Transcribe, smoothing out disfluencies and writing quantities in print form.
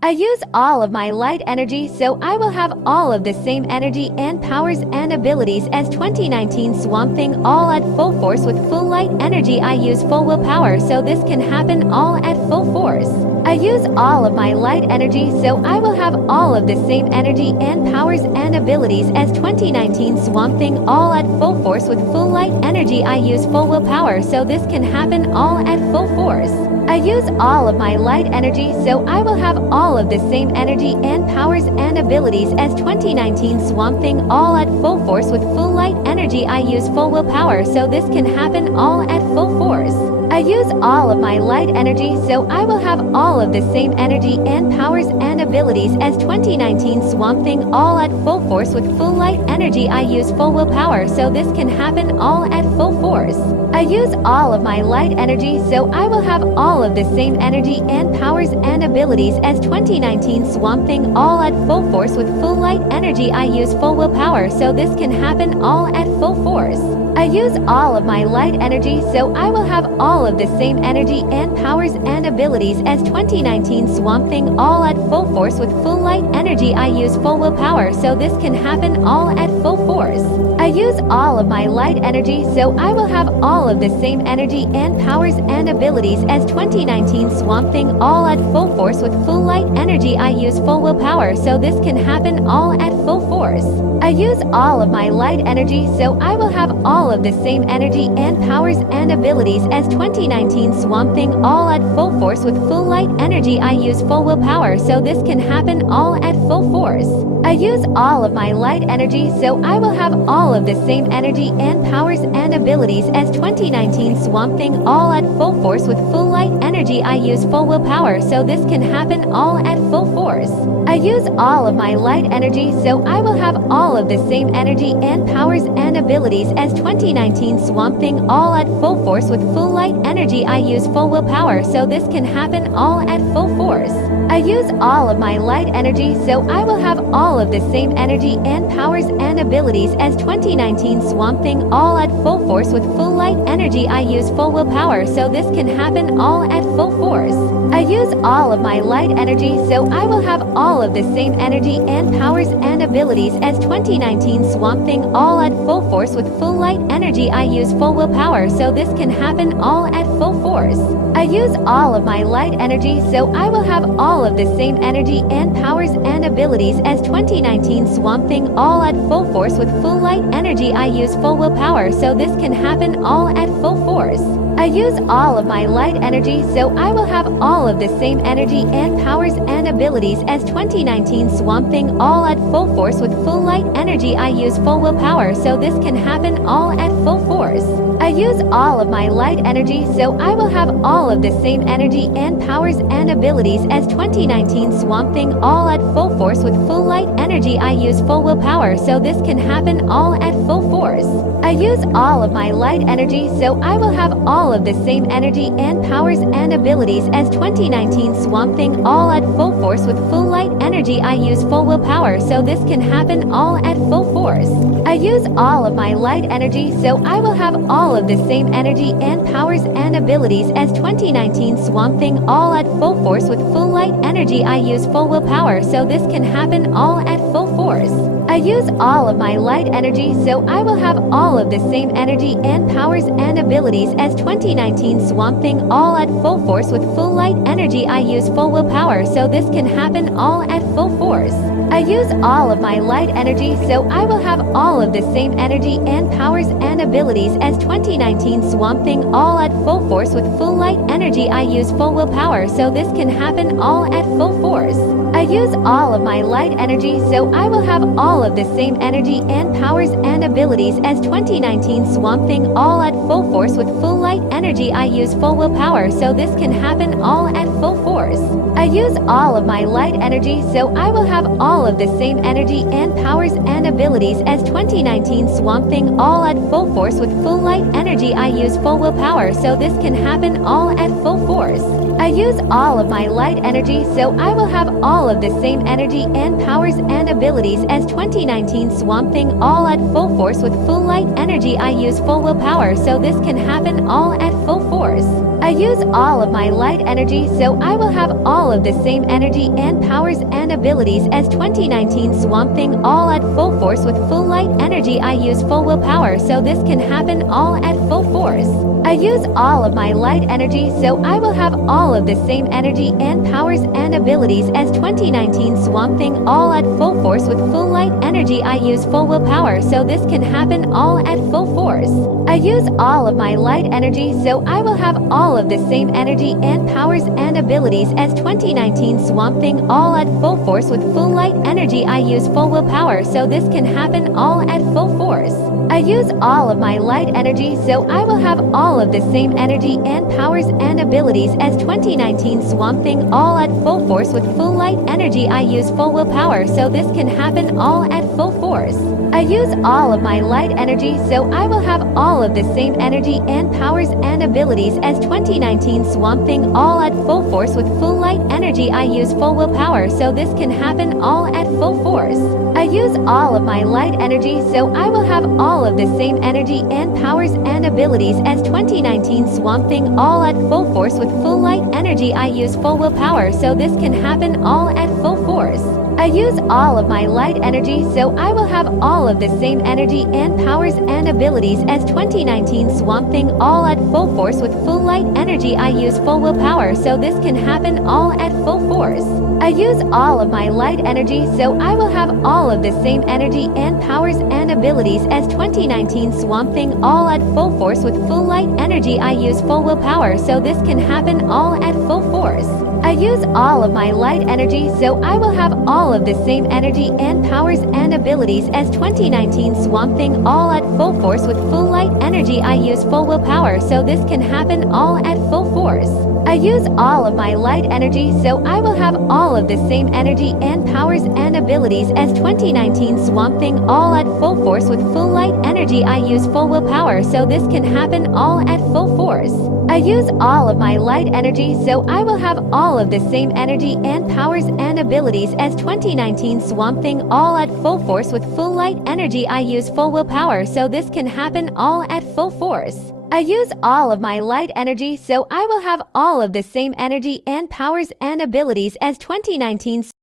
I use all of my light energy, so I will have all of the same energy and powers and abilities as 2019 Swamp Thing, all at full force with full light energy. I use full willpower, so this can happen all at full force. I use all of my light energy, so I will have all of the same energy and powers and abilities as 2019 Swamp Thing, all at full force with full light energy. I use full willpower, so this can happen all at full force. I use all of my light energy, so I will have all of the same energy and powers and abilities as 2019 Swamp Thing, all at full force with full light energy. I use full willpower, so this can happen all at full force. I use all of my light energy, so I will have all of the same energy and powers and abilities as 2019 Swamp Thing, all at full force with full light energy. I use full willpower, so this can happen all at full force. I use all of my light energy, so I will have all of the same energy and powers and abilities as 2019 Swamp Thing, all at full force with full light energy. I use full willpower, so this can happen all at full force. I use all of my light energy, so I will have all of the same energy and powers and abilities as 2019 Swamp Thing, all at full force with full light energy. I use full willpower, so this can happen all at full force. I use all of my light energy, so I will have all of the same energy and powers and abilities as 2019 Swamp Thing, all at full force with full light energy. I use full willpower, so this can happen all at full force. I use all of my light energy, so I will have all of the same energy and powers and abilities as 2019 Swamp Thing, all at full force with full light energy. I use full willpower, so this can happen all at full force. I use all of my light energy, so I will have all of the same energy and powers and abilities as 2019 Swamp Thing, all at full force with full light energy. I use full willpower, so this can happen all at full force. I use all of my light energy, so I will have all of the same energy and powers and abilities as 2019 Swamp Thing, all at full force with full light energy. I use full willpower, so this can happen all at full force. I use all of my light energy, so I will have all of the same energy and powers and abilities as 2019 Swamp Thing, all at full force with full light energy. I use full willpower, so this can happen all at full force. I use all of my light energy, so I will have all of the same energy and powers and abilities as 2019 Swamp Thing, all at full force with full light energy. I use full willpower, so this can happen all at full force. I use all of my light energy, so I will have all of the same energy and powers and abilities as 2019 Swamp Thing, all at full force with full light energy. I use full willpower, so this can happen all at full force. I use all of my light energy, so I will have all of the same energy and powers and abilities as 2019 Swamp Thing, all at full force with full light energy. I use full willpower, so this can happen all at full force. I use all of my light energy, so I will have all of the same energy and powers and abilities as 2019 Swamp Thing, all at full force with full light energy. I use full willpower, so this can happen all at full force. I use all of my light energy, so I will have all of the same energy and powers and abilities as 2019 Swamp Thing, all at full force with full light energy. I use full willpower, so this can happen all at full force. I use all of my light energy, so I will have all of the same energy and powers and abilities as 2019 Swamp Thing, all at full force with full light energy. I use full willpower, so this can happen all at full force. I use all of my light energy, so I will have all of the same energy and powers and abilities as 2019 Swamp Thing, all at full force with full light energy. I use full willpower, so this can happen all at full force. I use all of my light energy, so I will have all of the same energy and powers and abilities as 2019 Swamp Thing, all at full force with full light energy. I use full willpower, so this can happen all at full force. I use all of my light energy, so I will have all of the same energy and powers and abilities as 2019 Swamp Thing, all at full force with full light energy. I use full willpower, so this can happen all at full force. I use all of my light energy, so I will have all of the same energy and powers and abilities as 2019 Swamp Thing, all at full force with full light energy. I use full willpower, so this can happen all at full force. I use all of my light energy, so I will have all of the same energy and powers and abilities as 2019 Swamp Thing, all at full force with full light energy. I use full willpower, so this can happen all all at full force. I use all of my light energy, so I will have all of the same energy and powers and abilities as 2019 Swamp Thing, all at full force with full light energy. I use full willpower, so this can happen all at full force. I use all of my light energy, so I will have all of the same energy and powers and abilities as 2019 Swamp Thing, all at full force with full light energy. I use full willpower, so this can happen all at full force. I use all of my light energy, so I will have all of the same energy and powers and abilities as 2019 Swamp Thing, all at full force with full light energy. I use full willpower, so this can happen all at full force. I use all of my light energy, so I will have all of the same energy and powers and abilities as 2019 Swamp Thing, all at full force with full light energy. I use full willpower, so this can happen all at full force. I use all of my light energy, so I will have all of the same energy and powers and abilities as 2019 Swamp Thing, all at full force with full light energy. I use full willpower, so this can happen all at full force. I use all of my light energy, so I will have all of the same energy and powers and abilities as 2019 Swamp Thing, all at full force with full light energy. I use full willpower, so this can happen all at full force. I use all of my light energy, so I will have all of the same energy and powers and abilities as 2019 Swamp Thing, all at full force with full light energy. I use full willpower, so this can happen all at full force. I use all of my light energy, so I will have all of the same energy and powers and abilities as 2019 Swamp Thing, all at full force with full light energy. I use full willpower, so this can happen all at full force. I use all of my light energy, so I will have all of the same energy and powers and abilities as 2019 Swamp Thing, all at full force with full light energy. I use full willpower, so this can happen all at full force. I use all of my light energy, so I will have all of the same energy and powers and abilities as 2019 Swamp Thing, all at full force with full light energy. I use full willpower, so this can happen all at full force. I use all of my light energy, so I will have all of the same energy and powers and abilities as 2019 Swamp Thing, all at full force with full light energy. I use full willpower, so this can happen all at full force. I use all of my light energy, so I will have all of the same energy and powers and abilities as 2019